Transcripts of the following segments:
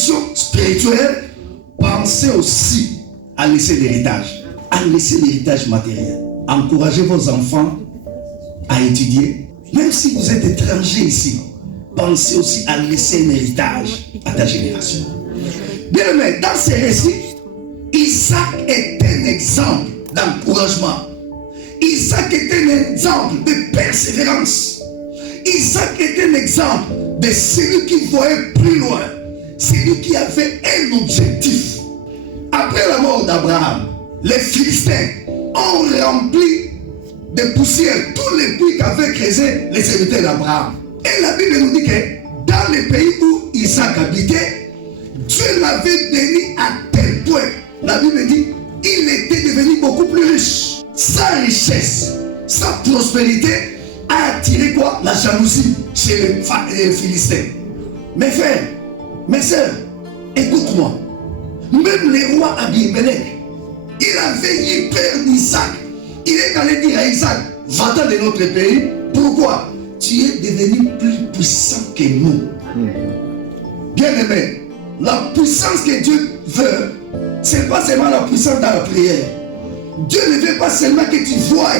bénédiction spirituelle, pensez aussi à laisser l'héritage. À laisser l'héritage matériel. Encouragez vos enfants à étudier. Même si vous êtes étranger ici, pensez aussi à laisser un héritage à ta génération. Bien aimé, dans ces récits, Isaac est un exemple d'encouragement. Isaac est un exemple de persévérance. Isaac est un exemple de celui qui voyait plus loin, celui qui avait un objectif. Après la mort d'Abraham, les Philistins ont rempli de poussière tous les puits qu'avaient creusés les serviteurs d'Abraham. Et la Bible nous dit que dans le pays où Isaac habitait, Dieu l'avait béni à tel point. La Bible dit il était devenu beaucoup plus riche. Sa richesse, sa prospérité a attiré quoi? La jalousie chez les Philistins. Mes frères, mes sœurs, écoute-moi. Même le roi Abimelech, il avait eu peur d'Isaac. Il est allé dire à Isaac, va-t'en de notre pays. Pourquoi? Tu es devenu plus puissant que nous. Bien-aimé, la puissance que Dieu veut, ce n'est pas seulement la puissance dans la prière. Dieu ne veut pas seulement que tu voies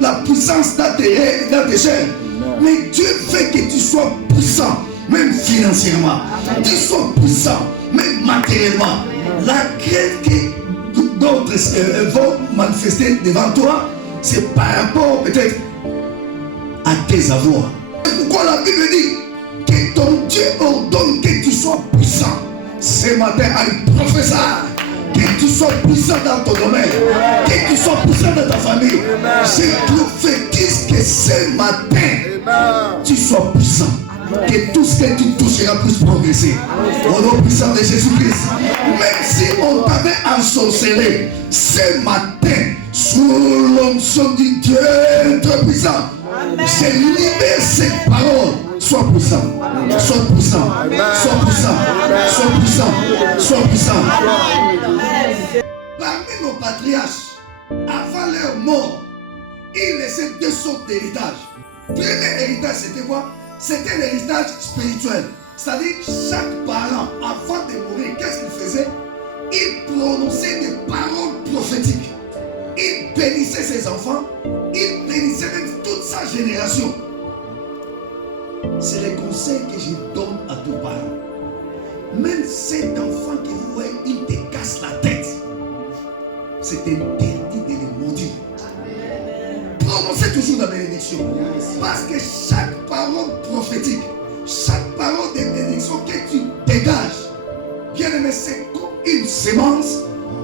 la puissance dans tes chairs, mais Dieu veut que tu sois puissant, même financièrement. Tu sois puissant, même matériellement. La crainte que d'autres vont manifester devant toi, c'est par rapport peut-être à tes avoirs. Pourquoi la Bible dit que ton Dieu ordonne que tu sois puissant? Ce matin, un professeur, que tu sois puissant dans ton domaine, que tu sois puissant dans ta famille. Je prophétise que ce matin, tu sois puissant. Que tout ce que tu toucheras puisse progresser. Au nom puissant de Jésus-Christ. Même si on t'avait ensorcelé, ce matin, sous l'onction du Dieu très puissant, je libère cette parole. Sois puissant, sois puissant, sois puissant, sois puissant, sois puissant. Parmi nos patriarches, avant leur mort, ils laissaient deux sortes d'héritage. Premier héritage, c'était quoi? C'était l'héritage spirituel. C'est-à-dire, chaque parent, avant de mourir, qu'est-ce qu'il faisait? Il prononçait des paroles prophétiques. Il bénissait ses enfants, il bénissait même toute sa génération. C'est le conseil que je donne à tous parents. Même cet enfant que vous voyez, il te casse la tête. C'est interdit de le maudire. Prononcez toujours la bénédiction. Parce que chaque parole prophétique, chaque parole de bénédiction que tu dégages, bien aimé, c'est comme une semence,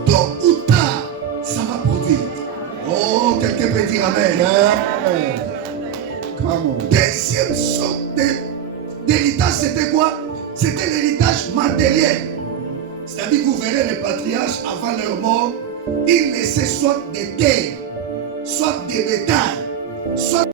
tôt ou tard, ça va produire. Oh, quelqu'un peut dire amen. Deuxième sorte d'héritage, c'était quoi? C'était l'héritage matériel. C'est-à-dire que vous verrez les patriarches avant leur mort, ils laissaient soit des terres, soit des bétails, soit